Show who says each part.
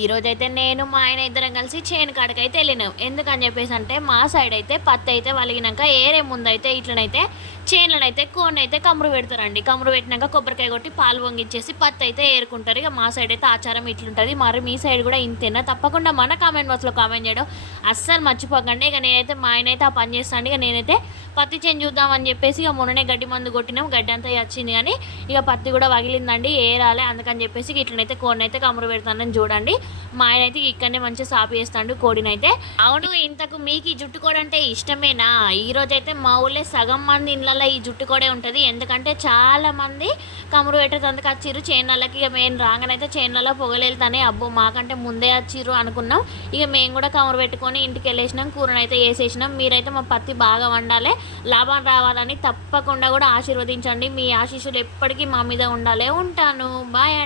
Speaker 1: ఈరోజైతే నేను మా ఆయన ఇద్దరం కలిసి చేను కాడకైతే వెళ్ళినాం. ఎందుకని చెప్పేసి అంటే మా సైడ్ అయితే పత్తి అయితే వలిగినాక ఏరే ముందైతే ఇట్లనైతే చేనులనైతే కోన్ అయితే కమురు పెడతారండి. కమురు పెట్టినాక కొబ్బరికాయ కొట్టి పాలు పొంగించేసి పత్తి అయితే ఏరుకుంటారు. ఇక మా సైడ్ అయితే ఆచారం ఇట్లుంటుంది. మరి మీ సైడ్ కూడా ఇంతేనా? తప్పకుండా మన కామెంట్ బాక్స్లో కామెంట్ చేయడం. అస్సలు మర్చిపోకండి. ఇక నేనైతే మా ఆయన అయితే ఆ పని చేస్తాను ఇక నేనైతే పత్తి చేను చూద్దామని చెప్పేసి ఇక మొన్ననే గడ్డి మందు కొట్టినాం. గడ్డి అంతా వచ్చింది కానీ ఇక పత్తి కూడా వగిలిందండి. ఏరాలే అందుకని చెప్పేసి ఇట్లనైతే కోడిని అయితే కమురు పెడతానని చూడండి. మా ఆయన అయితే ఇక్కడనే మంచిగా సాపు చేస్తాడు కోడినైతే. అవును ఇంతకు మీకు ఈ జుట్టుకోడు అంటే ఇష్టమేనా? ఈ రోజు అయితే మా ఊళ్ళో సగం మంది ఇళ్ళల్లో ఈ జుట్టుకోడే ఉంటుంది. ఎందుకంటే చాలా మంది కమురు పెట్టేందుకు వచ్చిర్రు. చేనులకి ఇక మేము రాగానైతే చేనులలో పొగలేళ్తానే. అబ్బో మాకంటే ముందే వచ్చిర్రు అనుకున్నాం. ఇక మేము కూడా కమురు పెట్టుకొని ఇంటికి వెళ్ళేసినాం. కూరనైతే వేసేసినాం. మీరైతే మా పత్తి బాగా వండాలి. లాభం రావాలని తప్పకుండా కూడా ఆశీర్వదించండి. మీ ఆశీస్సులు ఎప్పటికీ మా మీద ఉండాలి. ఉంటాను. బాయ్